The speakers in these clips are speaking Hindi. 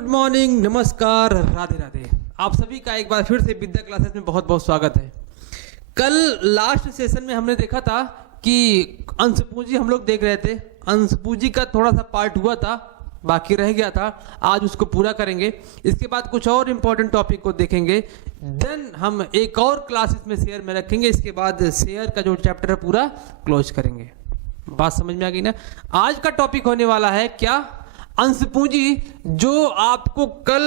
गुड मॉर्निंग, नमस्कार, राधे राधे। आप सभी का एक बार फिर से विद्या क्लासेस में बहुत बहुत स्वागत है। कल लास्ट सेशन में हमने देखा था कि अंश पूंजी हम लोग देख रहे थे। अंश पूंजी का थोड़ा सा पार्ट हुआ था, बाकी रह गया था। आज उसको पूरा करेंगे। इसके बाद कुछ और इम्पोर्टेंट टॉपिक को देखेंगे। देन हम एक और क्लास इसमें शेयर में रखेंगे। इसके बाद शेयर का जो चैप्टर है पूरा क्लोज करेंगे। बात समझ में आ गई ना। आज का टॉपिक होने वाला है क्या, अंश पूंजी। जो आपको कल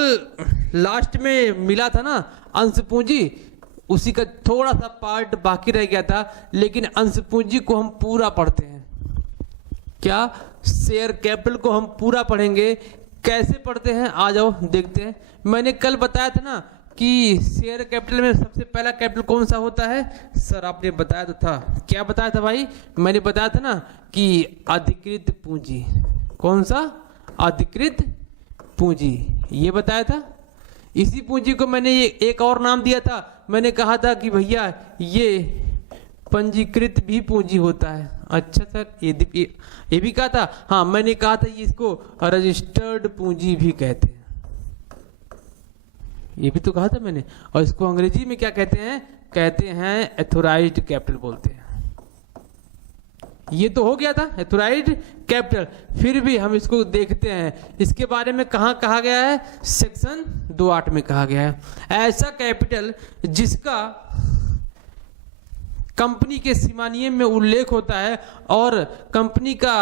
लास्ट में मिला था ना अंश पूंजी, उसी का थोड़ा सा पार्ट बाकी रह गया था। लेकिन अंश पूंजी को हम पूरा पढ़ते हैं। क्या शेयर कैपिटल को हम पूरा पढ़ेंगे। कैसे पढ़ते हैं आ जाओ देखते हैं। मैंने कल बताया था ना कि शेयर कैपिटल में सबसे पहला कैपिटल कौन सा होता है। सर आपने बताया तो था। क्या बताया था भाई? मैंने बताया था ना कि अधिकृत पूंजी। कौन सा? अधिकृत पूंजी, ये बताया था। इसी पूंजी को मैंने एक और नाम दिया था। मैंने कहा था कि भैया ये पंजीकृत भी पूंजी होता है। अच्छा सर, ये भी कहा था। हाँ, मैंने कहा था ये इसको रजिस्टर्ड पूंजी भी कहते हैं। ये भी तो कहा था मैंने। और इसको अंग्रेजी में क्या कहते हैं? कहते हैं एथोराइज्ड कैपिटल बोलते हैं। ये तो हो गया था एथोराइज्ड कैपिटल। फिर भी हम इसको देखते हैं। इसके बारे में कहाँ कहा गया है? सेक्शन 2(8) में कहा गया है। ऐसा कैपिटल जिसका कंपनी के सीमानियम में उल्लेख होता है और कंपनी का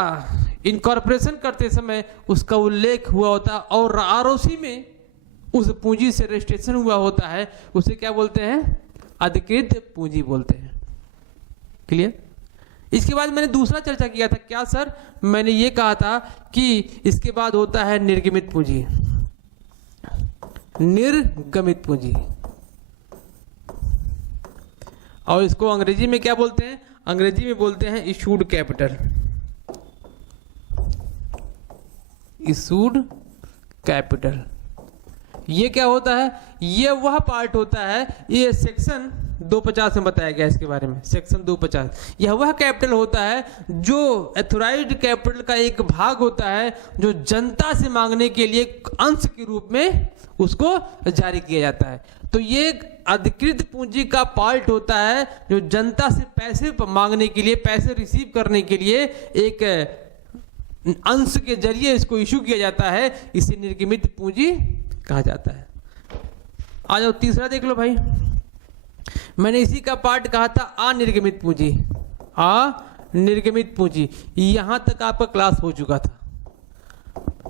इनकॉर्पोरेशन करते समय उसका उल्लेख हुआ होता है और आरओसी में उस पूंजी से रजिस्ट्रेशन हुआ होता है, उसे क्या बोलते हैं? अधिकृत पूंजी बोलते हैं। क्लियर? इसके बाद मैंने दूसरा चर्चा किया था। क्या सर? मैंने ये कहा था कि इसके बाद होता है निर्गमित पूंजी। निर्गमित पूंजी, और इसको अंग्रेजी में क्या बोलते हैं? अंग्रेजी में बोलते हैं इशूड कैपिटल। इशूड कैपिटल ये क्या होता है? ये वह पार्ट होता है, ये सेक्शन 250 में बताया गया इसके बारे में। सेक्शन 250 यह वह कैपिटल होता है जो एथोराइज्ड कैपिटल का एक भाग होता है, जो जनता से मांगने के लिए अंश के रूप में उसको जारी किया जाता है। तो ये अधिकृत पूंजी का पार्ट होता है जो जनता से पैसे मांगने के लिए, पैसे रिसीव करने के लिए एक अंश के जरिए इसको इशू किया जाता है। इसे निर्गमित पूंजी कहा जाता है। आ जाओ तीसरा देख लो भाई। मैंने इसी का पार्ट कहा था अनिर्गमित पूंजी। अनिर्गमित पूंजी, यहां तक आपका क्लास हो चुका था।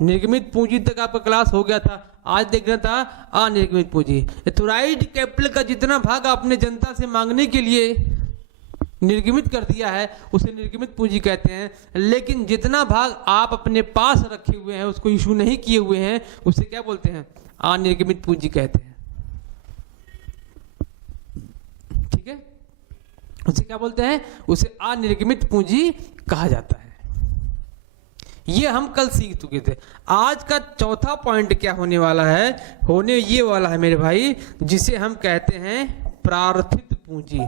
निर्गमित पूंजी तक आपका क्लास हो गया था। आज देखना था अनिर्गमित पूंजी। एथोराइज्ड कैपिटल का जितना भाग आपने जनता से मांगने के लिए निर्गमित कर दिया है उसे निर्गमित पूंजी कहते हैं। लेकिन जितना भाग आप अपने पास रखे हुए हैं, उसको इशू नहीं किए हुए हैं, उसे क्या बोलते हैं? अनिर्गमित पूंजी कहते हैं। ठीक है, उसे क्या बोलते हैं? उसे अनिर्गमित पूंजी कहा जाता है। ये हम कल सीख चुके थे। आज का चौथा पॉइंट क्या होने वाला है? होने ये वाला है मेरे भाई, जिसे हम कहते हैं प्रार्थित पूंजी।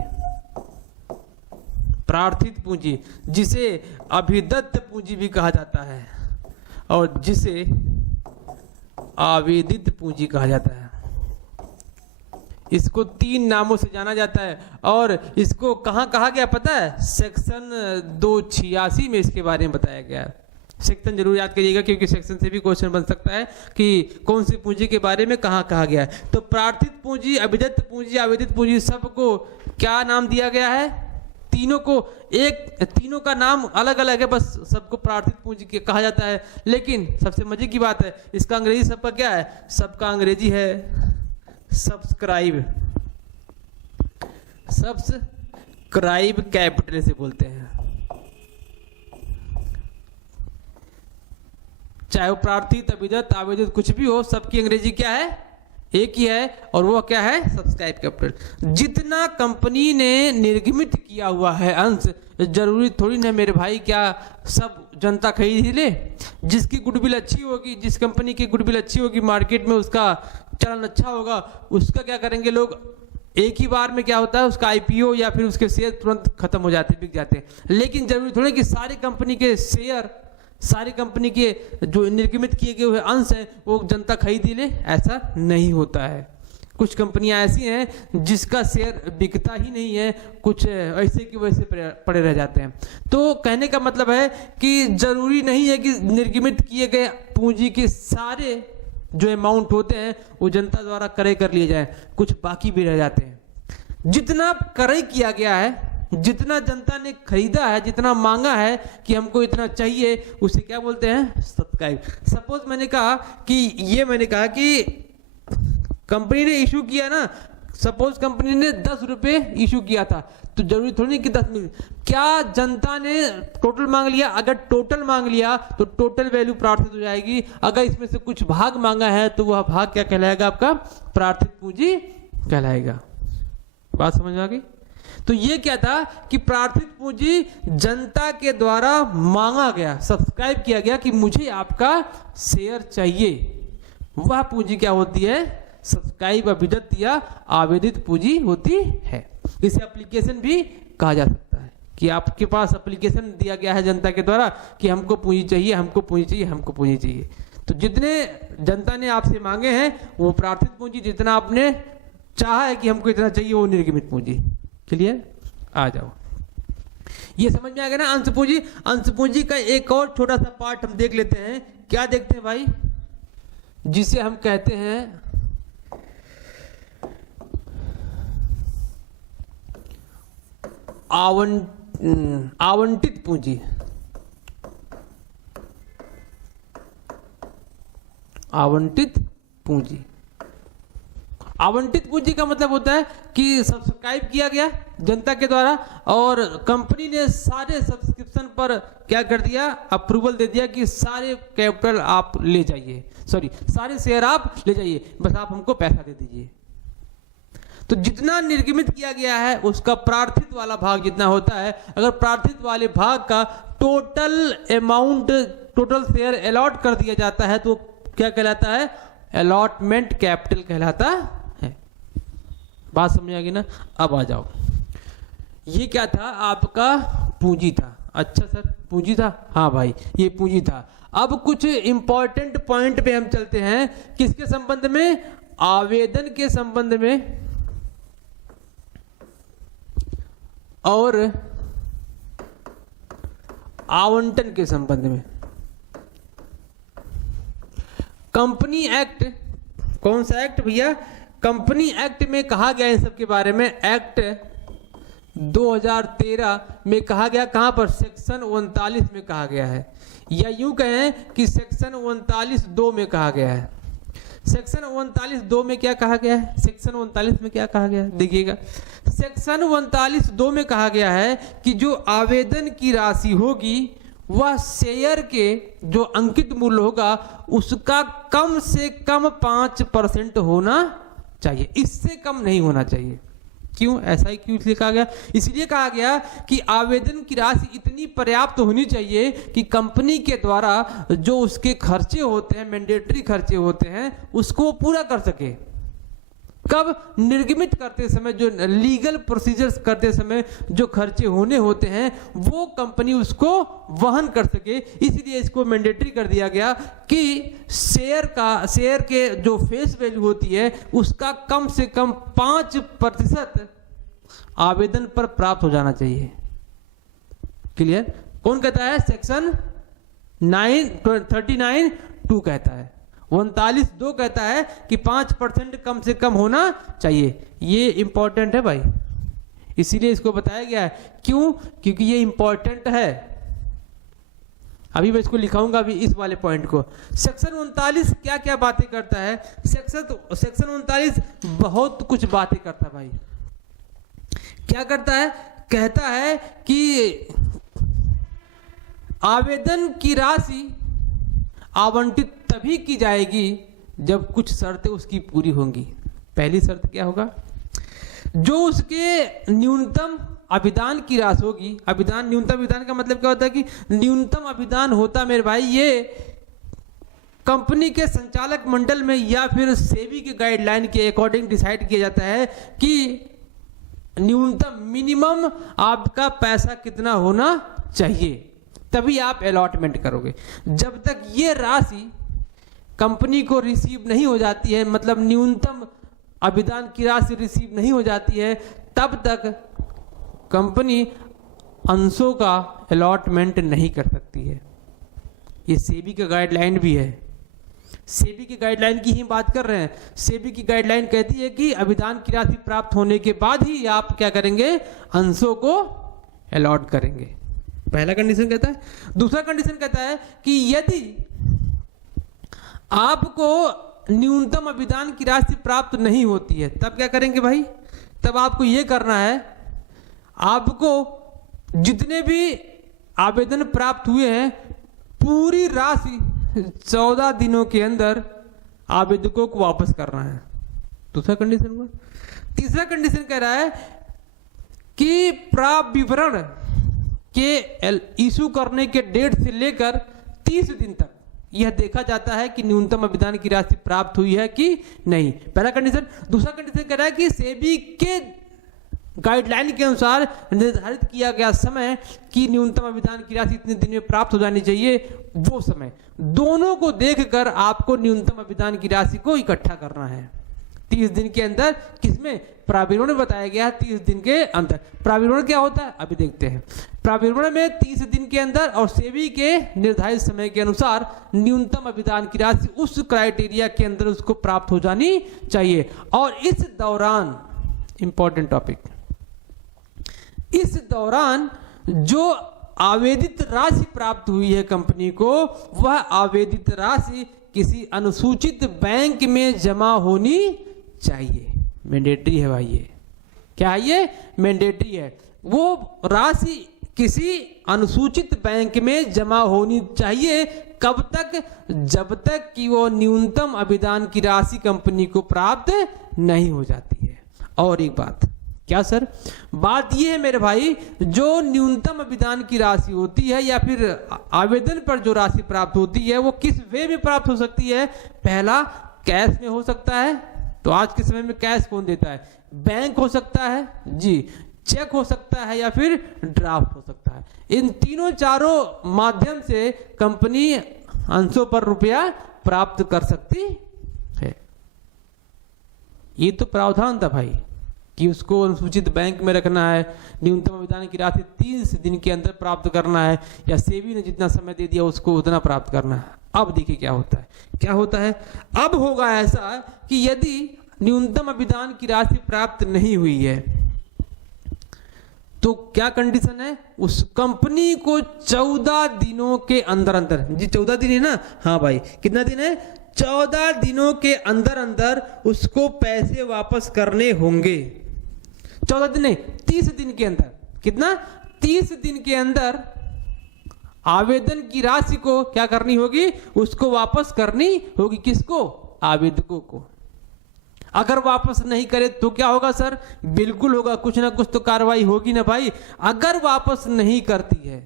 प्रार्थित पूंजी, जिसे अभिदत्त पूंजी भी कहा जाता है और जिसे आवेदित पूंजी कहा जाता है। इसको 3 नामों से जाना जाता है। और इसको कहाँ कहा गया पता है? सेक्शन 286 में इसके बारे में बताया गया है। सेक्शन जरूर याद करिएगा, क्योंकि सेक्शन से भी क्वेश्चन बन सकता है कि कौन सी पूंजी के बारे में कहाँ कहा गया है। तो प्रार्थित पूंजी, अभिदत्त पूंजी, आवेदित पूंजी, सबको क्या नाम दिया गया है? तीनों को तीनों का नाम अलग अलग है, बस सबको प्रार्थित पूंजी कहा जाता है। लेकिन सबसे मजे की बात है, इसका अंग्रेजी सबका क्या है? सबका अंग्रेजी है सब्सक्राइब। सब्सक्राइब कैपिटल से बोलते हैं। चाहे वो प्रार्थित, अभिदत्त, आवेदित कुछ भी हो, सबकी अंग्रेजी क्या है? एक ही है, और वो क्या है? Subscribe capital. जितना कंपनी ने निर्गमित किया हुआ है अंश, जरूरी थोड़ी ना मेरे भाई क्या सब जनता खरीद ही ले। जिसकी गुडविल अच्छी होगी, जिस कंपनी की गुडविल अच्छी होगी, मार्केट में उसका चलन अच्छा होगा, उसका क्या करेंगे लोग? एक ही बार में क्या होता है? उसका आईपीओ या फिर उसके शेयर तुरंत खत्म हो जाते, बिक जाते हैं। लेकिन जरूरी थोड़ी कि सारी कंपनी के शेयर सारी कंपनी के जो निर्गमित किए गए हुए अंश हैं वो जनता खरीद ही ले, ऐसा नहीं होता है। कुछ कंपनियां ऐसी हैं जिसका शेयर बिकता ही नहीं है, कुछ ऐसे की वैसे पड़े रह जाते हैं। तो कहने का मतलब है कि जरूरी नहीं है कि निर्गमित किए गए पूंजी के सारे जो अमाउंट होते हैं वो जनता द्वारा क्रय कर लिए जाए, कुछ बाकी भी रह जाते हैं। जितना क्रय किया गया है, जितना जनता ने खरीदा है, जितना मांगा है कि हमको इतना चाहिए, उसे क्या बोलते हैं? सब्सक्राइब। सपोज मैंने कहा कि कंपनी ने इशू किया ना, सपोज कंपनी ने 10 रुपए इशू किया था, तो जरूरी थोड़ी नहीं कि 10 मिल। क्या जनता ने टोटल मांग लिया? अगर टोटल मांग लिया तो टोटल वैल्यू प्रार्थित हो जाएगी। अगर इसमें से कुछ भाग मांगा है तो वह भाग क्या कहलाएगा? आपका प्रार्थित पूंजी कहलाएगा। बात समझ आ गई? तो ये क्या था कि प्रार्थित पूंजी जनता के द्वारा मांगा गया, सब्सक्राइब किया गया कि मुझे आपका शेयर चाहिए, वह पूंजी क्या होती है? सब्सक्राइब अभिदत्त या आवेदित पूंजी होती है। इसे एप्लीकेशन भी कहा जा सकता है कि आपके पास एप्लीकेशन दिया गया है जनता के द्वारा कि हमको पूंजी चाहिए, हमको पूंजी चाहिए, हमको पूंजी चाहिए। तो जितने जनता ने आपसे मांगे हैं वो प्रार्थित पूंजी, जितना आपने चाहा है कि हमको इतना चाहिए वो निर्गमित पूंजी। क्लियर? आ जाओ, ये समझ में आ गया ना अंश पूंजी। अंश पूंजी का एक और छोटा सा पार्ट हम देख लेते हैं। क्या देखते हैं भाई? जिसे हम कहते हैं आवंटित पूंजी। आवंटित पूंजी। आवंटित पूंजी का मतलब होता है कि सब्सक्राइब किया गया जनता के द्वारा और कंपनी ने सारे सब्सक्रिप्शन पर क्या कर दिया? अप्रूवल दे दिया कि सारे कैपिटल आप ले जाइए, सॉरी सारे शेयर आप ले जाइए, बस आप हमको पैसा दे दीजिए। तो जितना निर्गमित किया गया है उसका प्रार्थित वाला भाग जितना होता है, अगर प्रार्थित वाले भाग का total amount, total share allot कर दिया जाता है तो क्या कहलाता है? अलॉटमेंट कैपिटल कहलाता है। बात समझ आ गई ना? अब आ जाओ, ये क्या था? आपका पूंजी था। अच्छा सर पूंजी था? हाँ भाई ये पूंजी था। अब कुछ इंपॉर्टेंट पॉइंट पे हम चलते हैं। किसके संबंध में? आवेदन के संबंध में और आवंटन के संबंध में। कंपनी एक्ट, कौन सा एक्ट भैया? कंपनी एक्ट में कहा गया इन सब के बारे में। एक्ट 2013 में कहा गया, कहां पर? सेक्शन 39 में कहा गया है, या यूं कहें कि सेक्शन 39(2) में कहा गया है। सेक्शन 39(2) में क्या कहा गया है? सेक्शन 39 में क्या कहा गया है? देखिएगा, सेक्शन 39(2) में कहा गया है कि जो आवेदन की राशि होगी वह शेयर के जो अंकित मूल्य होगा उसका कम से कम 5% होना चाहिए, इससे कम नहीं होना चाहिए। क्यों? ऐसा ही क्यों इसलिए कहा गया? इसलिए कहा गया कि आवेदन की राशि इतनी पर्याप्त होनी चाहिए कि कंपनी के द्वारा जो उसके खर्चे होते हैं, मैंडेटरी खर्चे होते हैं, उसको पूरा कर सके। कब? निर्गमित करते समय, जो लीगल प्रोसीजर्स करते समय जो खर्चे होने होते हैं वो कंपनी उसको वहन कर सके। इसलिए इसको मैंडेटरी कर दिया गया कि शेयर के जो फेस वैल्यू होती है उसका कम से कम 5% आवेदन पर प्राप्त हो जाना चाहिए। क्लियर? कौन कहता है? सेक्शन 39(2) कहता है। 39(2) कहता है कि 5% कम से कम होना चाहिए। ये इंपॉर्टेंट है भाई, इसीलिए इसको बताया गया है। क्यों? क्योंकि ये इंपॉर्टेंट है। अभी मैं इसको लिखाऊंगा अभी इस वाले पॉइंट को। सेक्शन 39 क्या क्या बातें करता है? सेक्शन 39 बहुत कुछ बातें करता है भाई। क्या करता है? कहता है कि आवेदन की राशि आवंटित तभी की जाएगी जब कुछ शर्तें उसकी पूरी होंगी। पहली शर्त क्या होगा? जो उसके न्यूनतम अभिदान की राशि होगी। अभिदान, न्यूनतम अभिदान का मतलब क्या होता है? कि न्यूनतम अभिदान होता मेरे भाई ये कंपनी के संचालक मंडल में या फिर सेबी के गाइडलाइन के अकॉर्डिंग डिसाइड किया जाता है कि न्यूनतम मिनिमम आपका पैसा कितना होना चाहिए, तभी आप अलॉटमेंट करोगे। जब तक ये राशि कंपनी को रिसीव नहीं हो जाती है, मतलब न्यूनतम अभिदान की राशि रिसीव नहीं हो जाती है, तब तक कंपनी अंशों का अलॉटमेंट नहीं कर सकती है। ये सेबी का गाइडलाइन भी है। सेबी की गाइडलाइन की ही बात कर रहे हैं। सेबी की गाइडलाइन कहती है कि अभिदान की राशि प्राप्त होने के बाद ही आप क्या करेंगे, अंशों को अलॉट करेंगे। पहला कंडीशन कहता है। दूसरा कंडीशन कहता है कि यदि आपको न्यूनतम अभिदान की राशि प्राप्त नहीं होती है, तब क्या करेंगे भाई? तब आपको यह करना है, आपको जितने भी आवेदन प्राप्त हुए हैं पूरी राशि 14 दिनों के अंदर आवेदकों को वापस करना है। दूसरा कंडीशन हुआ। तीसरा कंडीशन कह रहा है कि प्राविवरण के इशू करने के डेट से लेकर 30 दिन तक यह देखा जाता है कि न्यूनतम अभिदान की राशि प्राप्त हुई है कि नहीं। पहला कंडीशन। दूसरा कंडीशन कह रहा है कि सेबी के गाइडलाइन के अनुसार निर्धारित किया गया समय कि न्यूनतम अभिदान की राशि इतने दिन में प्राप्त हो जानी चाहिए, वो समय। दोनों को देखकर आपको न्यूनतम अभिदान की राशि को इकट्ठा करना है 30 दिन के अंदर। किसमें? प्राविवरण में बताया गया है 30 दिन के अंदर। प्राविवरण क्या होता है अभी देखते हैं। प्राविवरण में 30 दिन के अंदर और सेबी के निर्धारित समय के अनुसार न्यूनतम अभिदान की राशि उस क्राइटेरिया के अंदर उसको प्राप्त हो जानी चाहिए। और इस दौरान, इंपॉर्टेंट टॉपिक, इस दौरान जो आवेदित राशि प्राप्त हुई है कंपनी को, वह आवेदित राशि किसी अनुसूचित बैंक में जमा होनी चाहिए। मैंडेटरी है भाई ये। क्या है ये? मैंडेटरी है। वो राशि किसी अनुसूचित बैंक में जमा होनी चाहिए। कब तक? जब तक कि वो न्यूनतम अभिदान की राशि कंपनी को प्राप्त नहीं हो जाती है। और एक बात, क्या सर? बात यह है मेरे भाई, जो न्यूनतम अभिदान की राशि होती है या फिर आवेदन पर जो राशि प्राप्त होती है, वो किस वे में प्राप्त हो सकती है? पहला, कैश में हो सकता है। तो आज के समय में कैश कौन देता है? बैंक हो सकता है जी, चेक हो सकता है या फिर ड्राफ्ट हो सकता है। इन तीनों चारों माध्यम से कंपनी अंशों पर रुपया प्राप्त कर सकती है। ये तो प्रावधान था भाई कि उसको अनुसूचित बैंक में रखना है, न्यूनतम अभिदान की राशि 30 दिन के अंदर प्राप्त करना है, या सेबी ने जितना समय दे दिया उसको उतना प्राप्त करना है। अब देखिए क्या होता है। क्या होता है? अब होगा ऐसा कि यदि न्यूनतम अभिदान की राशि प्राप्त नहीं हुई है तो क्या कंडीशन है? उस कंपनी को 14 दिनों के अंदर अंदर, जी 14 दिन है ना? हाँ भाई, कितना दिन है? 14 दिनों के अंदर अंदर उसको पैसे वापस करने होंगे। 14 दिन नहीं, 30 दिन के अंदर। कितना? 30 दिन के अंदर आवेदन की राशि को क्या करनी होगी? उसको वापस करनी होगी। किसको? आवेदकों को। अगर वापस नहीं करे तो क्या होगा सर? बिल्कुल होगा, कुछ ना कुछ तो कार्रवाई होगी ना भाई। अगर वापस नहीं करती है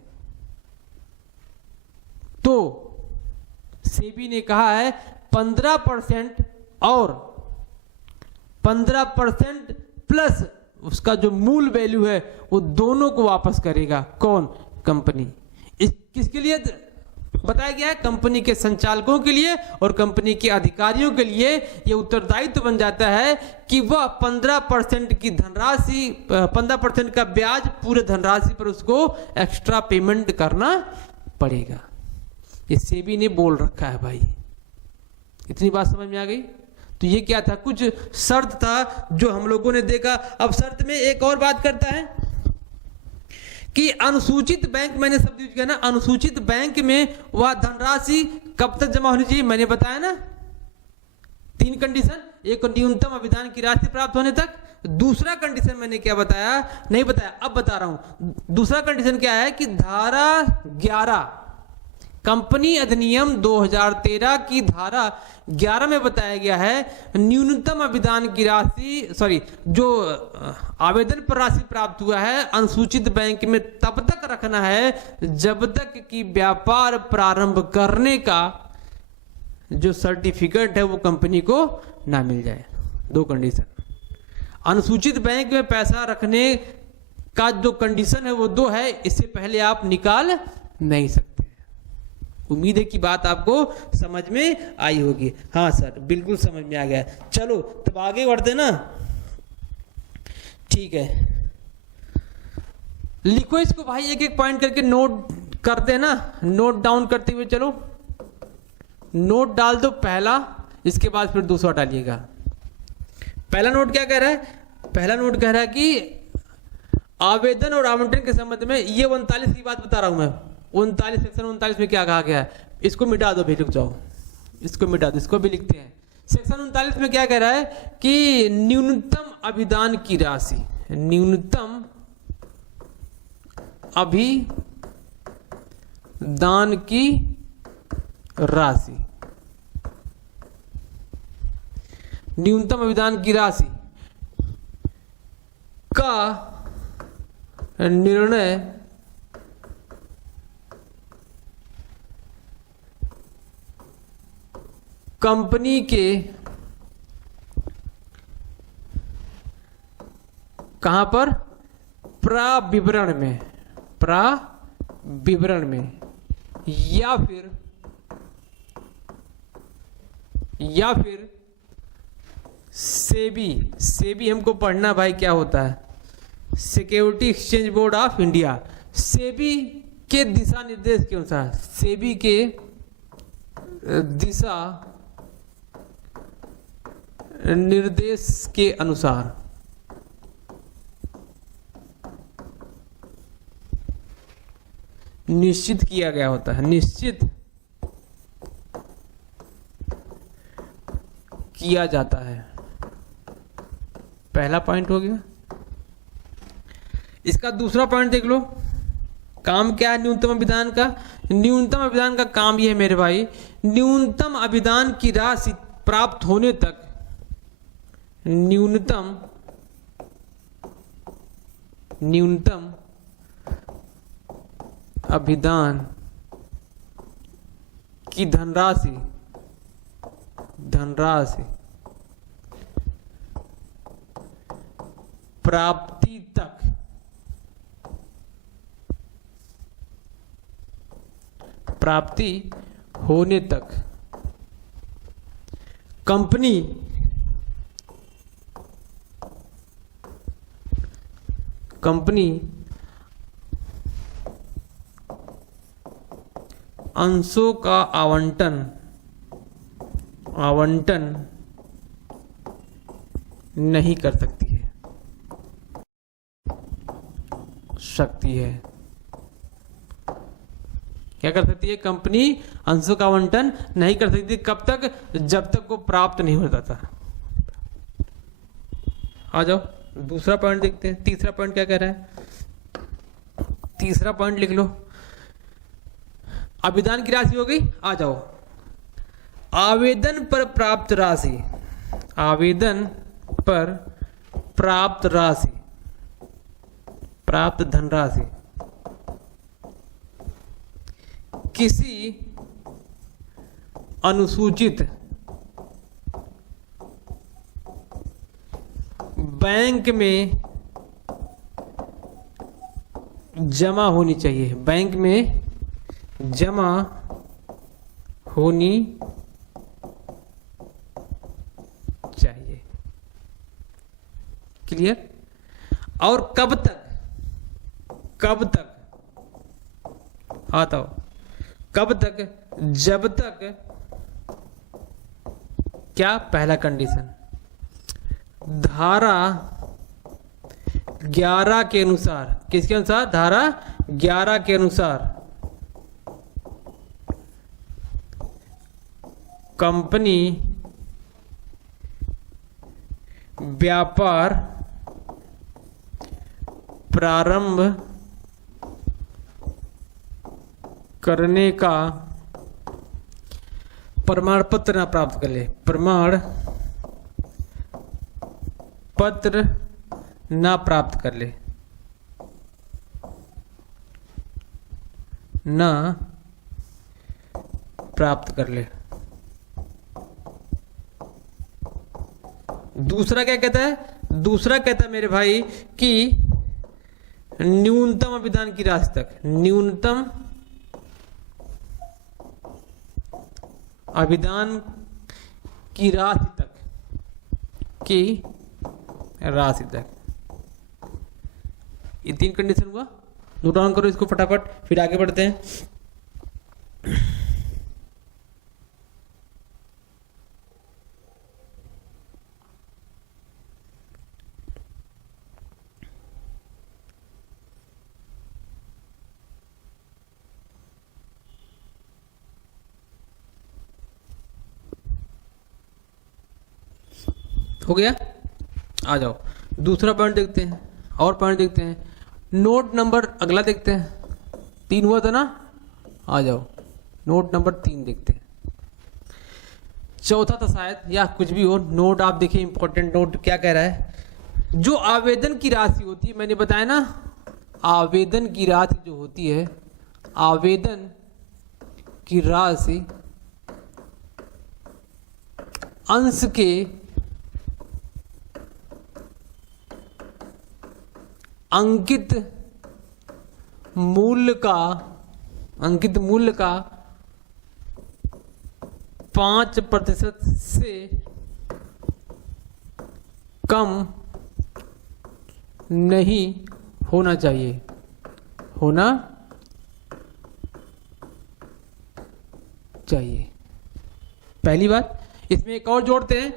तो सेबी ने कहा है 15% और 15% प्लस उसका जो मूल वैल्यू है वो दोनों को वापस करेगा। कौन? कंपनी। किसके लिए बताया गया है? कंपनी के संचालकों के लिए और कंपनी के अधिकारियों के लिए यह उत्तरदायित्व बन जाता है कि वह 15% की धनराशि, 15% का ब्याज पूरे धनराशि पर उसको एक्स्ट्रा पेमेंट करना पड़ेगा। ये सेबी ने बोल रखा है भाई। इतनी बात समझ में आ गई? तो ये क्या था? कुछ शर्त था जो हम लोगों ने देखा। अब शर्त में एक और बात करता है कि अनुसूचित बैंक, मैंने शब्द यूज किया ना, अनुसूचित बैंक में वह धनराशि कब तक जमा होनी चाहिए? मैंने बताया ना 3 कंडीशन। एक, न्यूनतम अभिदान की राशि प्राप्त होने तक। दूसरा कंडीशन मैंने क्या बताया? नहीं बताया, अब बता रहा हूं। दूसरा कंडीशन क्या है कि धारा 11 कंपनी अधिनियम 2013 की धारा 11 में बताया गया है न्यूनतम अभिदान की राशि, जो आवेदन पर राशि प्राप्त हुआ है अनुसूचित बैंक में तब तक रखना है जब तक कि व्यापार प्रारंभ करने का जो सर्टिफिकेट है वो कंपनी को ना मिल जाए। 2 कंडीशन। अनुसूचित बैंक में पैसा रखने का जो कंडीशन है वो 2 है। इससे पहले आप निकाल नहीं सकते। उम्मीद है कि बात आपको समझ में आई होगी। हाँ सर, बिल्कुल समझ में आ गया। चलो तब आगे बढ़ते ना। ठीक है, लिखो इसको भाई, एक एक पॉइंट करके नोट करते हैं ना, नोट डाउन करते हुए चलो। नोट डाल दो पहला, इसके बाद फिर दूसरा डालिएगा। पहला नोट क्या कह रहा है? पहला नोट कह रहा है कि आवेदन और आवंटन के संबंध में, ये 39 की बात बता रहा हूं मैं। 39 सेक्शन 39 में क्या कहा गया है, इसको मिटा दो, भी रुक जाओ, इसको मिटा दो, इसको भी लिखते हैं। सेक्शन 39 में क्या कह रहा है कि न्यूनतम अभिदान की राशि, न्यूनतम अभिदान की राशि, न्यूनतम अभिदान की राशि का निर्णय कंपनी के कहां पर? प्राविवरण में, प्राविवरण में, या फिर सेबी, सेबी हमको पढ़ना भाई क्या होता है, security exchange board of India, SEBI के दिशा निर्देश के अनुसार, सेबी के दिशा निर्देश के अनुसार निश्चित किया गया होता है, निश्चित किया जाता है। पहला पॉइंट हो गया। इसका दूसरा पॉइंट देख लो, काम क्या है न्यूनतम अभिदान का? न्यूनतम अभिदान का काम यह है मेरे भाई, न्यूनतम अभिदान की राशि प्राप्त होने तक, न्यूनतम अभिदान की धनराशि प्राप्ति तक, प्राप्ति होने तक कंपनी अंशों का आवंटन नहीं कर सकती है। क्या कर सकती है? कंपनी अंशों का आवंटन नहीं कर सकती। कब तक? जब तक वो प्राप्त नहीं होता था। आ जाओ दूसरा पॉइंट देखते हैं। तीसरा पॉइंट क्या कह रहा है? तीसरा पॉइंट लिख लो, अभिदान की राशि हो गई। आ जाओ, आवेदन पर प्राप्त राशि, आवेदन पर प्राप्त राशि, प्राप्त धनराशि किसी अनुसूचित बैंक में जमा होनी चाहिए, बैंक में जमा होनी चाहिए। क्लियर? और कब तक? कब तक? आता हो, कब तक? जब तक क्या? पहला कंडीशन, धारा 11 के अनुसार। किसके अनुसार? धारा 11 के अनुसार कंपनी व्यापार प्रारंभ करने का प्रमाण पत्र ना प्राप्त कर ले, प्रमाण पत्र ना प्राप्त कर ले, ना प्राप्त कर ले। दूसरा क्या कहता है? दूसरा कहता है मेरे भाई कि न्यूनतम अभिदान की राशि तक, न्यूनतम अभिदान की राशि तक, की राशि तक। ये 3 कंडीशन हुआ, नोट डाउन करो इसको फटाफट, फिर आगे बढ़ते हैं। हो गया, आ जाओ दूसरा पॉइंट देखते हैं, और पॉइंट देखते हैं। नोट नंबर अगला देखते हैं, 3 हुआ था ना, आ जाओ नोट नंबर 3 देखते हैं। चौथा था शायद, या कुछ भी हो, नोट आप देखिए, इंपॉर्टेंट नोट क्या कह रहा है। जो आवेदन की राशि होती है, मैंने बताया ना, आवेदन की राशि जो होती है, आवेदन की राशि अंश के अंकित मूल्य का 5% से कम नहीं होना चाहिए, होना चाहिए। पहली बात, इसमें एक और जोड़ते हैं,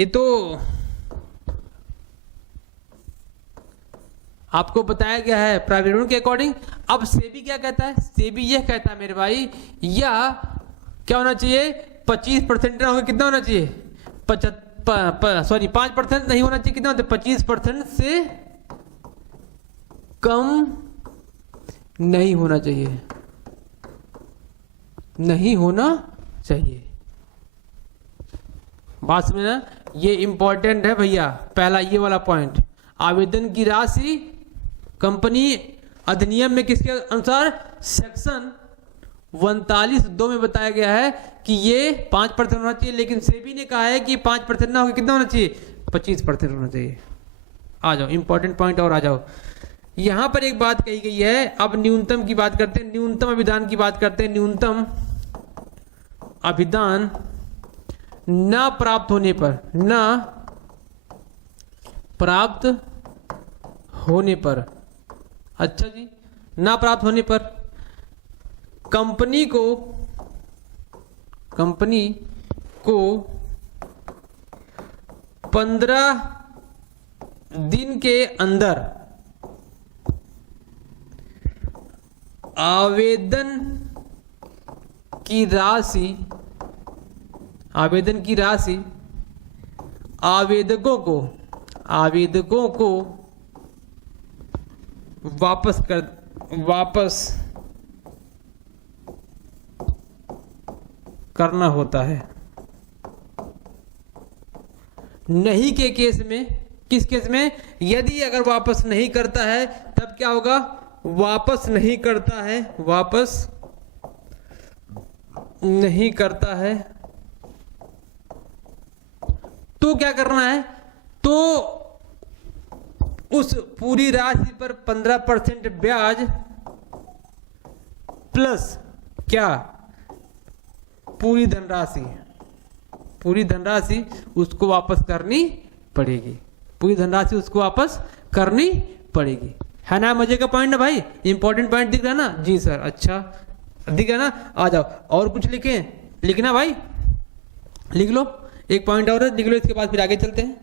ये तो आपको बताया गया है प्राविधानों के अकॉर्डिंग। अब सेबी क्या कहता है, सेबी यह कहता है मेरे भाई, या क्या होना चाहिए, 25% ना होगा, कितना होना चाहिए, 5% नहीं होना चाहिए, कितना होता है, 25% से कम नहीं होना चाहिए, नहीं होना चाहिए। बात समझ ना, ये इंपॉर्टेंट है भैया, पहला ये वाला पॉइंट। आवेदन की राशि कंपनी अधिनियम में किसके अनुसार, सेक्शन 39(2) में बताया गया है कि ये 5% होना चाहिए, लेकिन सेबी ने कहा है कि 5% ना होगा, कितना होना चाहिए, 25% होना चाहिए। आ जाओ इंपॉर्टेंट पॉइंट और आ जाओ, यहां पर एक बात कही गई है। अब न्यूनतम की बात करते हैं, न्यूनतम अभिदान की बात करते हैं। न्यूनतम अभिदान न प्राप्त होने पर, न प्राप्त होने पर, अच्छा जी, ना प्राप्त होने पर कंपनी को 15 दिन के अंदर आवेदन की राशि आवेदकों को वापस करना होता है। नहीं के केस में, किस केस में, यदि अगर वापस नहीं करता है तब क्या होगा, वापस नहीं करता है, वापस नहीं करता है तो क्या करना है, तो उस पूरी राशि पर 15% ब्याज प्लस क्या, पूरी धनराशि उसको वापस करनी पड़ेगी, पूरी धनराशि उसको वापस करनी पड़ेगी। है ना मजे का पॉइंट ना भाई, इंपॉर्टेंट पॉइंट दिख रहा है ना, जी सर, अच्छा दिख रहा ना। आ जाओ और कुछ लिखना भाई, लिख लो, एक पॉइंट और लिख लो, इसके बाद फिर आगे चलते हैं।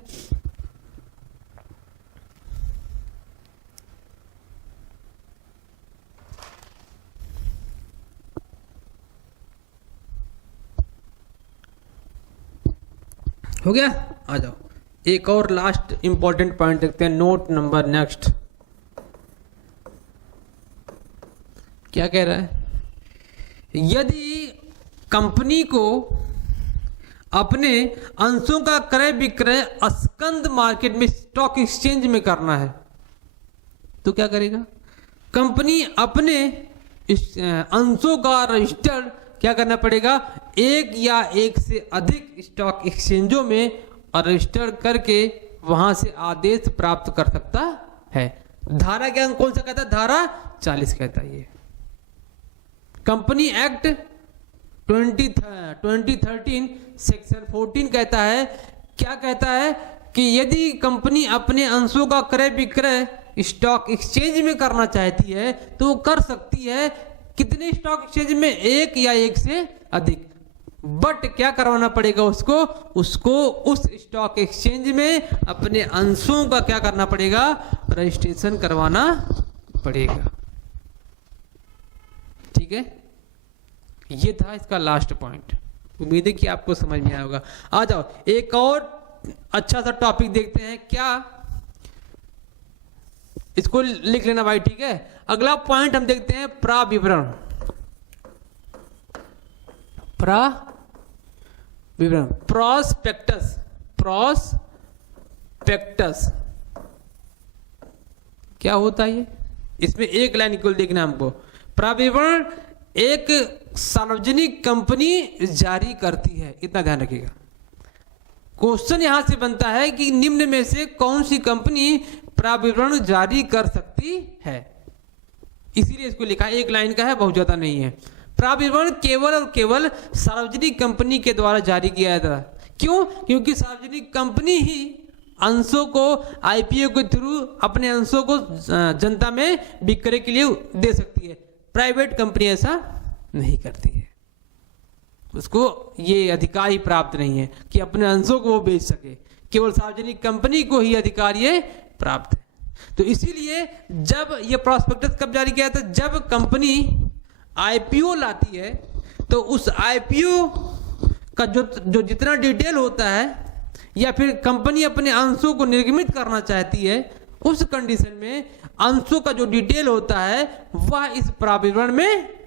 हो गया, आ जाओ एक और लास्ट इंपॉर्टेंट पॉइंट देखते हैं। नोट नंबर नेक्स्ट क्या कह रहा है, यदि कंपनी को अपने अंशों का क्रय विक्रय स्कंद मार्केट में, स्टॉक एक्सचेंज में करना है तो क्या करेगा, कंपनी अपने अंशों का रजिस्टर क्या करना पड़ेगा, एक या एक से अधिक स्टॉक एक्सचेंजों में रजिस्टर करके वहां से आदेश प्राप्त कर सकता है। धारा क्या कौन सा कहता है, धारा 40 कहता है। ये कंपनी एक्ट 2013 सेक्शन 14 कहता है, क्या कहता है कि यदि कंपनी अपने अंशों का क्रय विक्रय स्टॉक एक्सचेंज में करना चाहती है तो वो कर सकती है। कितने स्टॉक एक्सचेंज में? एक या एक से अधिक। बट क्या करवाना पड़ेगा उसको उस स्टॉक एक्सचेंज में अपने अंशों का क्या करना पड़ेगा? रजिस्ट्रेशन करवाना पड़ेगा। ठीक है, ये था इसका लास्ट पॉइंट। उम्मीद है कि आपको समझ में आया होगा। आ जाओ एक और अच्छा सा टॉपिक देखते हैं। क्या, इसको लिख लेना भाई, ठीक है। अगला पॉइंट हम देखते हैं प्राविवरण। प्रोस्पेक्टस। क्या होता है ये? इसमें एक लाइन केवल देखना हमको। प्राविवरण एक सार्वजनिक कंपनी जारी करती है, इतना ध्यान रखिएगा। क्वेश्चन यहां से बनता है कि निम्न में से कौन सी कंपनी प्राविवरण जारी कर सकती है, इसीलिए इसको लिखा है। एक लाइन का है, बहुत ज्यादा नहीं है। प्राविवरण केवल और केवल सार्वजनिक कंपनी के द्वारा जारी किया जाता है। क्यों? क्योंकि सार्वजनिक कंपनी ही अंशों को आईपीओ के थ्रू अपने अंशों को जनता में बिक्री के लिए दे सकती है। प्राइवेट कंपनी ऐसा नहीं करती है, उसको ये अधिकार ही प्राप्त नहीं है कि अपने अंशों को वो बेच सके। केवल सार्वजनिक कंपनी को ही अधिकार ये प्राप्त है। तो इसीलिए जब ये प्रॉस्पेक्टस कब जारी किया था? जब कंपनी आईपीओ लाती है तो उस आईपीओ का जो जितना डिटेल होता है या फिर कंपनी अपने अंशों को निर्गमित करना चाहती है, उस कंडीशन में अंशों का जो डिटेल होता है वह इस प्राविवरण में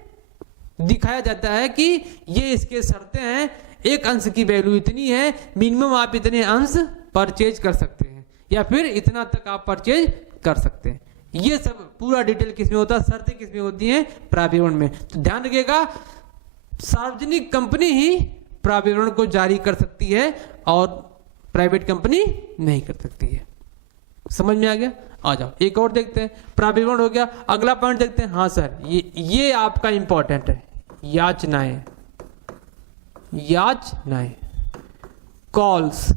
दिखाया जाता है कि ये इसके शर्तें हैं। एक अंश की वैल्यू इतनी है, मिनिमम आप इतने अंश परचेज कर सकते हैं या फिर इतना तक आप परचेज कर सकते हैं। ये सब पूरा डिटेल किसमें होता है? शर्तें किसमें होती हैं? प्राविवरण में। तो ध्यान रखिएगा, सार्वजनिक कंपनी ही प्राविवरण को जारी कर सकती है और प्राइवेट कंपनी नहीं कर सकती है। समझ में आ गया? आ जाओ एक और देखते हैं। प्राविवरण हो गया, अगला पॉइंट देखते हैं। हाँ सर, ये आपका इंपॉर्टेंट है। याचनाएं। कॉल्स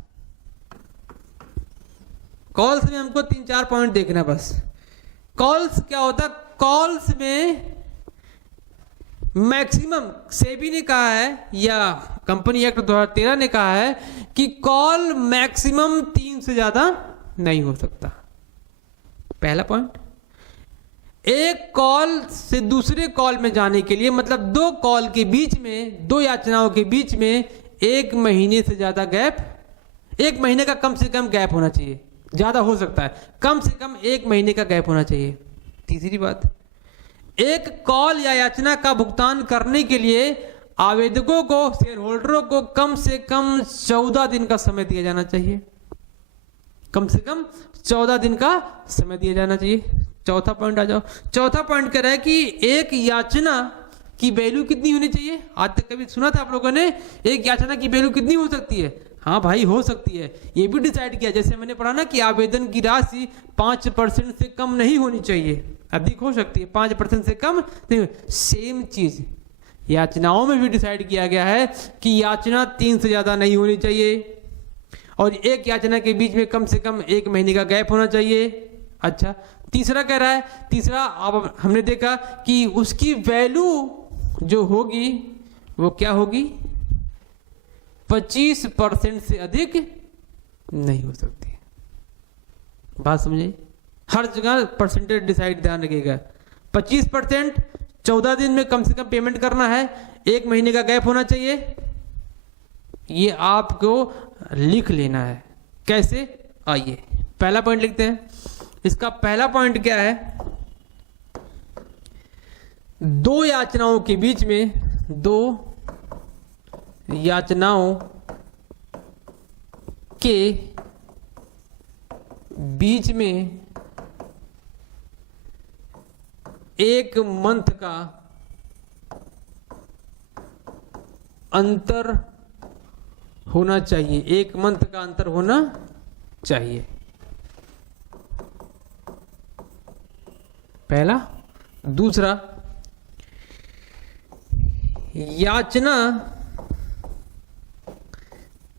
में हमको 3-4 पॉइंट देखना बस। कॉल्स क्या होता है? कॉल्स में मैक्सिमम सेबी ने कहा है या कंपनी एक्ट 2013 ने कहा है कि कॉल मैक्सिमम 3 से ज्यादा नहीं हो सकता। पहला पॉइंट। एक कॉल से दूसरे कॉल में जाने के लिए, मतलब 2 कॉल के बीच में, 2 याचनाओं के बीच में 1 महीने से ज्यादा गैप, 1 महीने का कम से कम गैप होना चाहिए। ज्यादा हो सकता है, कम से कम 1 महीने का गैप होना चाहिए। तीसरी बात, एक कॉल या याचना का भुगतान करने के लिए आवेदकों को, शेयर होल्डरों को कम से कम 14 दिन का समय दिया जाना चाहिए। कम से कम 14 दिन का समय दिया जाना चाहिए। चौथा पॉइंट आ जाओ। चौथा पॉइंट कह रहा है कि एक याचना की वैल्यू कितनी होनी चाहिए? आज तक कभी सुना था आप लोगों ने एक याचना की वैल्यू कितनी हो सकती है? हाँ भाई, हो सकती है। ये भी डिसाइड किया, जैसे मैंने पढ़ा ना कि आवेदन की राशि 5% से कम नहीं होनी चाहिए, अधिक हो सकती है, 5% से कम नहीं। सेम चीज याचनाओं में भी डिसाइड किया गया है कि याचना 3 से ज्यादा नहीं होनी चाहिए और एक याचना के बीच में कम से कम 1 महीने का गैप होना चाहिए। अच्छा, तीसरा कह रहा है, तीसरा अब हमने देखा कि उसकी वैल्यू जो होगी वो क्या होगी? 25% से अधिक नहीं हो सकती। बात समझे? हर जगह परसेंटेज डिसाइड, ध्यान रखिएगा। 25%, 14 दिन में कम से कम पेमेंट करना है, 1 महीने का गैप होना चाहिए। ये आपको लिख लेना है। कैसे? आइए पहला पॉइंट लिखते हैं। इसका पहला पॉइंट क्या है? 2 याचनाओं के बीच में, 2 याचनाओं के बीच में 1 मंथ का अंतर होना चाहिए। 1 मंथ का अंतर होना चाहिए, पहला। दूसरा, याचना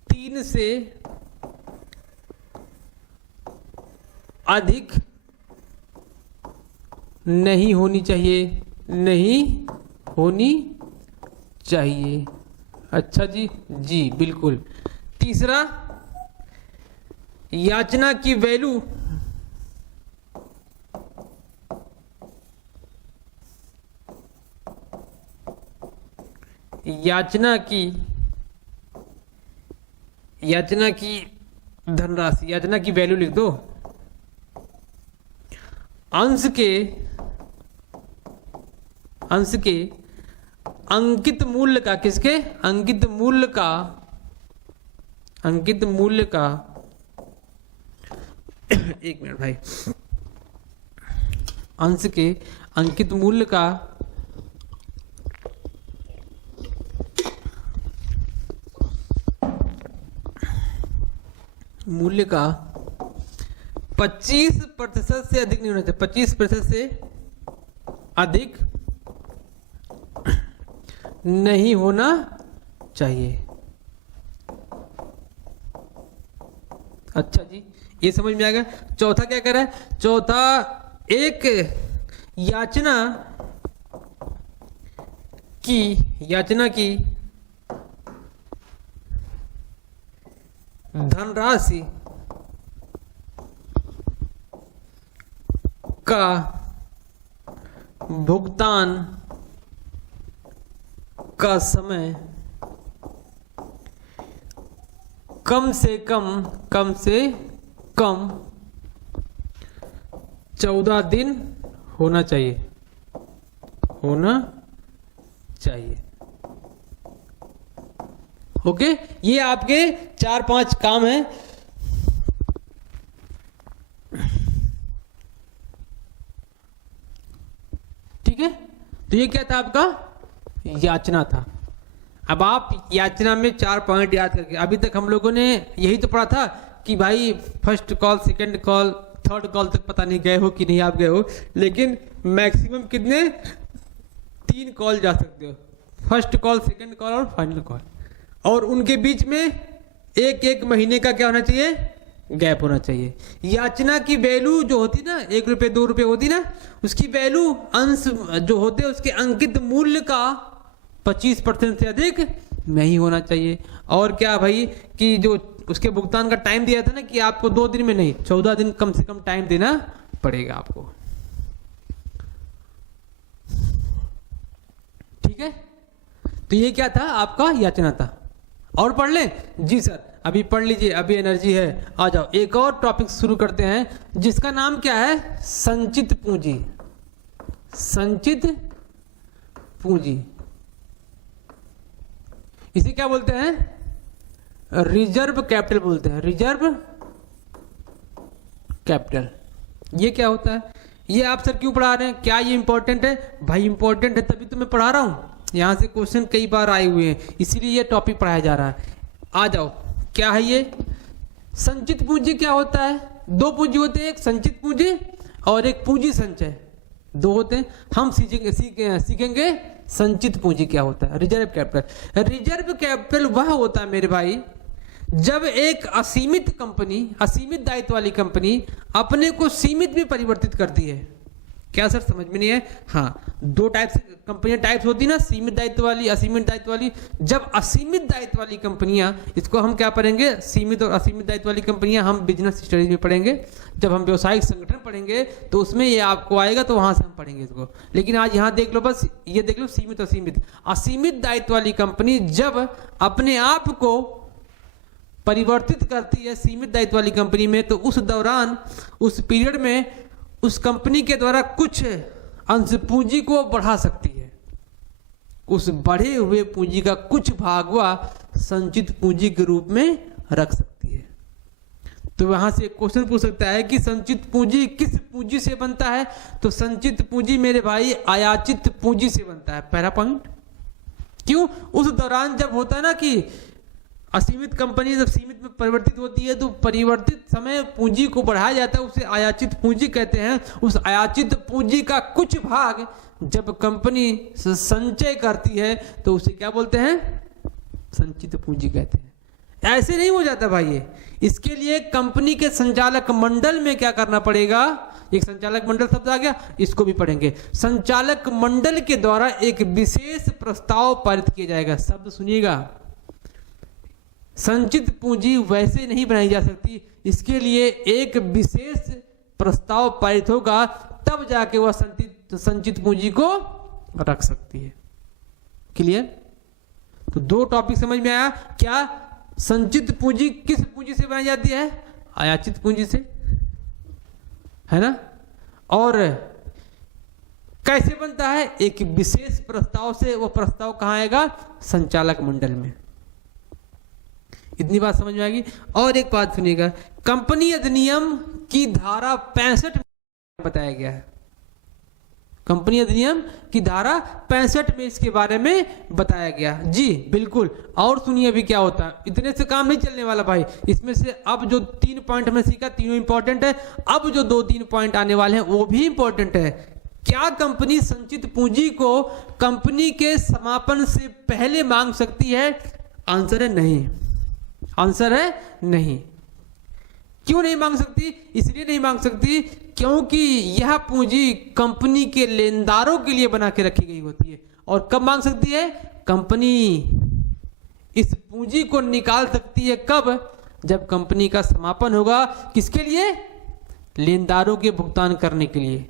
3 से अधिक नहीं होनी चाहिए, नहीं होनी चाहिए। अच्छा जी, जी बिल्कुल। तीसरा, याचना की वैल्यू याचना की धनराशि, याचना की वैल्यू लिख दो, अंश के अंकित मूल्य का, किसके अंकित मूल्य का एक मिनट भाई, अंश के अंकित मूल्य का मूल्य का 25% से अधिक नहीं होना चाहिए, 25% से अधिक नहीं होना चाहिए। अच्छा जी, ये समझ में आ गया। चौथा क्या कह रहा है? चौथा, एक याचना की धनराशि का भुगतान का समय कम से कम 14 दिन होना चाहिए, ओके। ये आपके 4-5 काम हैं। ठीक है, तो ये क्या था आपका? याचना था। अब आप याचना में 4 पॉइंट याद करके, अभी तक हम लोगों ने यही तो पढ़ा था कि भाई first call, second call, third call तक पता नहीं गए हो कि नहीं आप गए हो, लेकिन मैक्सिमम कितने 3 कॉल जा सकते हो, फर्स्ट कॉल, सेकंड कॉल और फाइनल कॉल, और उनके बीच में एक महीने का क्या होना चाहिए? गैप होना चाहिए। याचना की वैल्यू जो होती ना, 1 रुपये 2 रुपये होती ना, उसकी वैल्यू अंश जो होते हैं उसके अंकित मूल्य का 25% से अधिक नहीं होना चाहिए। और क्या भाई कि जो उसके भुगतान का टाइम दिया था ना कि आपको 2 दिन में नहीं, 14 दिन कम से कम टाइम देना पड़ेगा आपको। ठीक है, तो ये क्या था? आपका याचना था। और पढ़ लें? जी सर, अभी पढ़ लीजिए, अभी एनर्जी है। आ जाओ, एक और टॉपिक शुरू करते हैं जिसका नाम क्या है? संचित पूंजी। संचित पूंजी, इसे क्या बोलते हैं? रिजर्व कैपिटल बोलते हैं, रिजर्व कैपिटल। ये क्या होता है? ये आप सर क्यों पढ़ा रहे हैं? क्या ये इंपॉर्टेंट है? भाई इंपॉर्टेंट है तभी तो मैं पढ़ा रहा हूं। यहां से क्वेश्चन कई बार आए हुए हैं, इसीलिए ये टॉपिक पढ़ाया जा रहा है। आ जाओ, क्या है ये? संचित पूंजी क्या होता है? 2 पूंजी होते हैं, एक संचित पूंजी और एक पूंजी संचय, 2 होते हैं। हम सीखेंगे संचित पूंजी क्या होता है, रिजर्व कैपिटल। रिजर्व कैपिटल वह होता है मेरे भाई जब एक असीमित कंपनी, असीमित दायित्व वाली कंपनी अपने को सीमित में परिवर्तित करती है। क्या सर समझ में नहीं है? हाँ, 2 टाइप्स कंपनियां टाइप्स होती है ना, सीमित दायित्व वाली, असीमित दायित्व वाली। जब असीमित दायित्व वाली कंपनियां, इसको हम क्या पढ़ेंगे? सीमित और असीमित दायित्व वाली कंपनियां हम बिजनेस स्टडीज में पढ़ेंगे। जब हम व्यवसायिक संगठन पढ़ेंगे तो उसमें ये आपको आएगा, तो वहां से हम पढ़ेंगे इसको। लेकिन आज यहाँ देख लो, बस ये देख लो, सीमित और असीमित। असीमित दायित्व वाली कंपनी जब अपने आप को परिवर्तित करती है सीमित दायित्व वाली कंपनी में, तो उस दौरान, उस पीरियड में उस कंपनी के द्वारा कुछ अंश पूंजी को बढ़ा सकती है। उस बढ़े हुए पूंजी का कुछ भाग वह संचित पूंजी के रूप में रख सकती है। तो वहां से एक क्वेश्चन पूछ सकता है कि संचित पूंजी किस पूंजी से बनता है? तो संचित पूंजी मेरे भाई आयाचित पूंजी से बनता है। पहला पॉइंट। क्यों? उस दौरान जब होता है ना कि असीमित कंपनी जब सीमित में परिवर्तित होती है तो परिवर्तित समय पूंजी को बढ़ाया जाता है, उसे आयाचित पूंजी कहते हैं। उस आयाचित पूंजी का कुछ भाग जब कंपनी संचय करती है तो उसे क्या बोलते हैं? संचित पूंजी कहते हैं। ऐसे नहीं हो जाता भाई ये, इसके लिए कंपनी के संचालक मंडल में क्या करना पड़ेगा? एक संचालक मंडल शब्द आ गया, इसको भी पढ़ेंगे। संचालक मंडल के द्वारा एक विशेष प्रस्ताव पारित किया जाएगा। शब्द सुनिएगा, संचित पूंजी वैसे नहीं बनाई जा सकती, इसके लिए एक विशेष प्रस्ताव पारित होगा, तब जाके वह संचित पूंजी को रख सकती है। क्लियर? तो दो टॉपिक समझ में आया। क्या संचित पूंजी किस पूंजी से बनाई जाती है? आयाचित पूंजी से, है ना? और कैसे बनता है? एक विशेष प्रस्ताव से। वो प्रस्ताव कहां आएगा? संचालक मंडल में। इतनी बात समझ में आएगी। और एक बात सुनिएगा, कंपनी अधिनियम की धारा 65 में बताया गया है। कंपनी अधिनियम की धारा 65 में इसके बारे में बताया गया। जी बिल्कुल। और सुनिए अभी क्या होता है, इतने से काम नहीं चलने वाला भाई। इसमें से अब जो 3 पॉइंट हमने सीखा, तीनों इंपॉर्टेंट है। अब जो 2-3 पॉइंट आने वाले हैं वो भी इंपॉर्टेंट है। क्या कंपनी संचित पूंजी को कंपनी के समापन से पहले मांग सकती है? आंसर है नहीं। आंसर है नहीं। क्यों नहीं मांग सकती? इसलिए नहीं मांग सकती क्योंकि यह पूंजी कंपनी के लेनदारों के लिए बना के रखी गई होती है। और कब मांग सकती है? कंपनी इस पूंजी को निकाल सकती है कब? जब कंपनी का समापन होगा। किसके लिए? लेनदारों के भुगतान करने के लिए।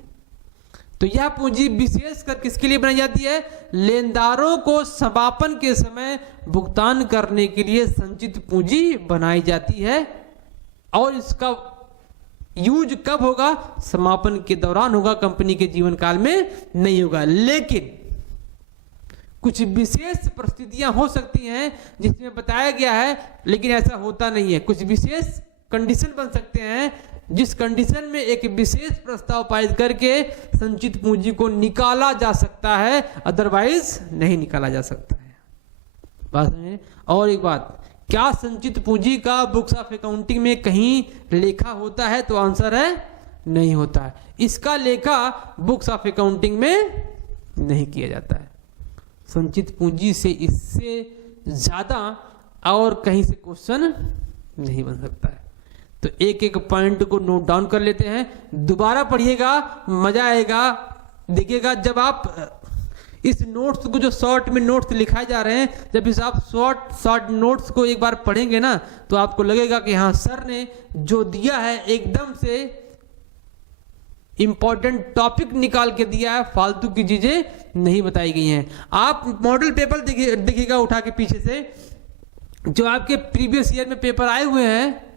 तो यह पूंजी विशेषकर किसके लिए बनाई जाती है? लेनदारों को समापन के समय भुगतान करने के लिए संचित पूंजी बनाई जाती है। और इसका यूज कब होगा? समापन के दौरान होगा, कंपनी के जीवन काल में नहीं होगा। लेकिन कुछ विशेष परिस्थितियां हो सकती हैं जिसमें बताया गया है, लेकिन ऐसा होता नहीं है। कुछ विशेष कंडीशन बन सकते हैं जिस कंडीशन में एक विशेष प्रस्ताव पारित करके संचित पूंजी को निकाला जा सकता है, अदरवाइज नहीं निकाला जा सकता है। बात समझे? और एक बात, क्या संचित पूंजी का बुक्स ऑफ अकाउंटिंग में कहीं लेखा होता है? तो आंसर है नहीं होता है। इसका लेखा बुक्स ऑफ अकाउंटिंग में नहीं किया जाता है। संचित पूंजी से इससे ज्यादा और कहीं से क्वेश्चन नहीं बन सकता है। तो एक एक पॉइंट को नोट डाउन कर लेते हैं, दोबारा पढ़िएगा, मजा आएगा। देखिएगा जब आप इस नोट्स को, जो शॉर्ट में नोट्स लिखाए जा रहे हैं, जब इस आप शॉर्ट नोट्स को एक बार पढ़ेंगे ना तो आपको लगेगा कि हाँ, सर ने जो दिया है एकदम से इंपॉर्टेंट टॉपिक निकाल के दिया है, फालतू की चीजें नहीं बताई गई हैं। आप मॉडल पेपर देखिएगा उठा के पीछे से, जो आपके प्रीवियस ईयर में पेपर आए हुए हैं,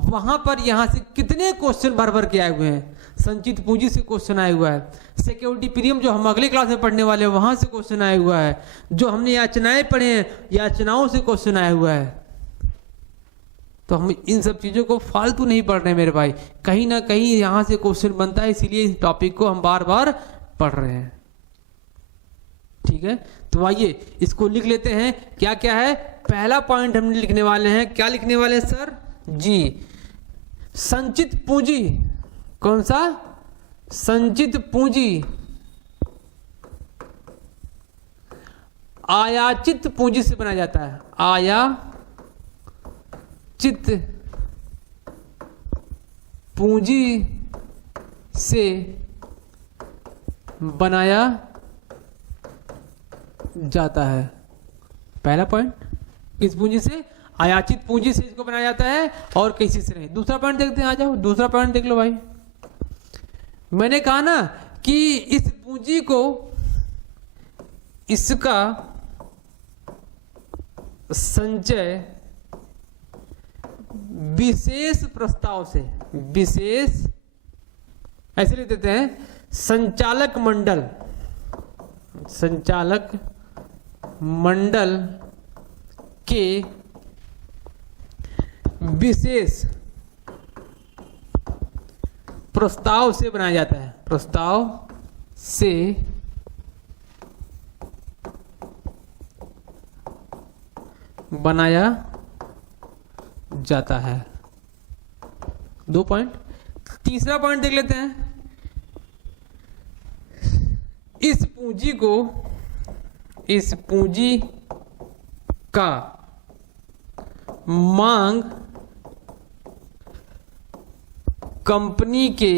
वहां पर यहां से कितने क्वेश्चन भर भर के आए हुए हैं। संचित पूंजी से क्वेश्चन आया हुआ है। सिक्योरिटी प्रीमियम जो हम अगले क्लास में पढ़ने वाले हैं वहां से क्वेश्चन आया हुआ है। जो हमने याचनाएं पढ़े हैं, याचनाओं से क्वेश्चन आया हुआ है। तो हम इन सब चीजों को फालतू नहीं पढ़ रहे मेरे भाई, कहीं ना कहीं यहां से क्वेश्चन बनता है, इसीलिए इस टॉपिक को हम बार बार पढ़ रहे हैं। ठीक है, तो आइए इसको लिख लेते हैं। क्या क्या है? पहला पॉइंट हमने लिखने वाले हैं। क्या लिखने वाले हैं सर? जी, संचित पूंजी। कौन सा? संचित पूंजी आयाचित पूंजी से बनाया जाता है। आयाचित पूंजी से बनाया जाता है। पहला पॉइंट, किस पूंजी से? आयाचित पूंजी से इसको बनाया जाता है और किसी से नहीं। दूसरा पॉइंट देखते हैं, आ जाओ दूसरा पॉइंट देख लो भाई। मैंने कहा ना कि इस पूंजी को इसका संचय विशेष प्रस्ताव से, विशेष ऐसे लिख देते हैं, संचालक मंडल, संचालक मंडल के विशेष प्रस्ताव से बनाया जाता है। प्रस्ताव से बनाया जाता है। 2 पॉइंट। तीसरा पॉइंट देख लेते हैं। इस पूंजी का मांग कंपनी के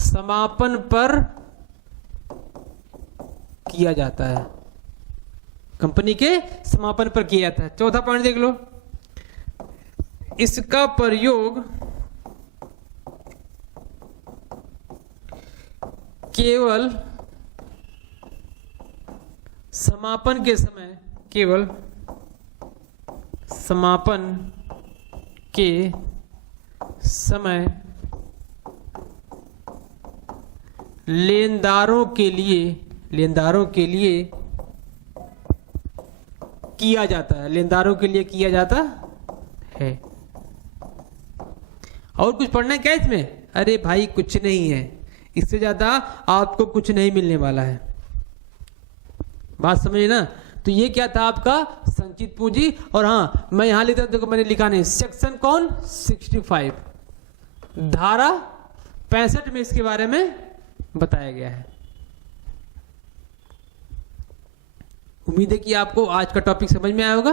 समापन पर किया जाता है। कंपनी के समापन पर किया जाता है। चौथा पॉइंट देख लो, इसका प्रयोग केवल समापन के समय लेनदारों के लिए किया जाता है। लेनदारों के लिए किया जाता है। और कुछ पढ़ना है क्या इसमें? अरे भाई कुछ नहीं है, इससे ज्यादा आपको कुछ नहीं मिलने वाला है। बात समझे ना? तो ये क्या था आपका संचित पूंजी। और हाँ, मैं यहां लिखता हूं, देखो मैंने लिखा नहीं, सेक्शन कौन 65 धारा 65 में इसके बारे में बताया गया है। उम्मीद है कि आपको आज का टॉपिक समझ में आया होगा।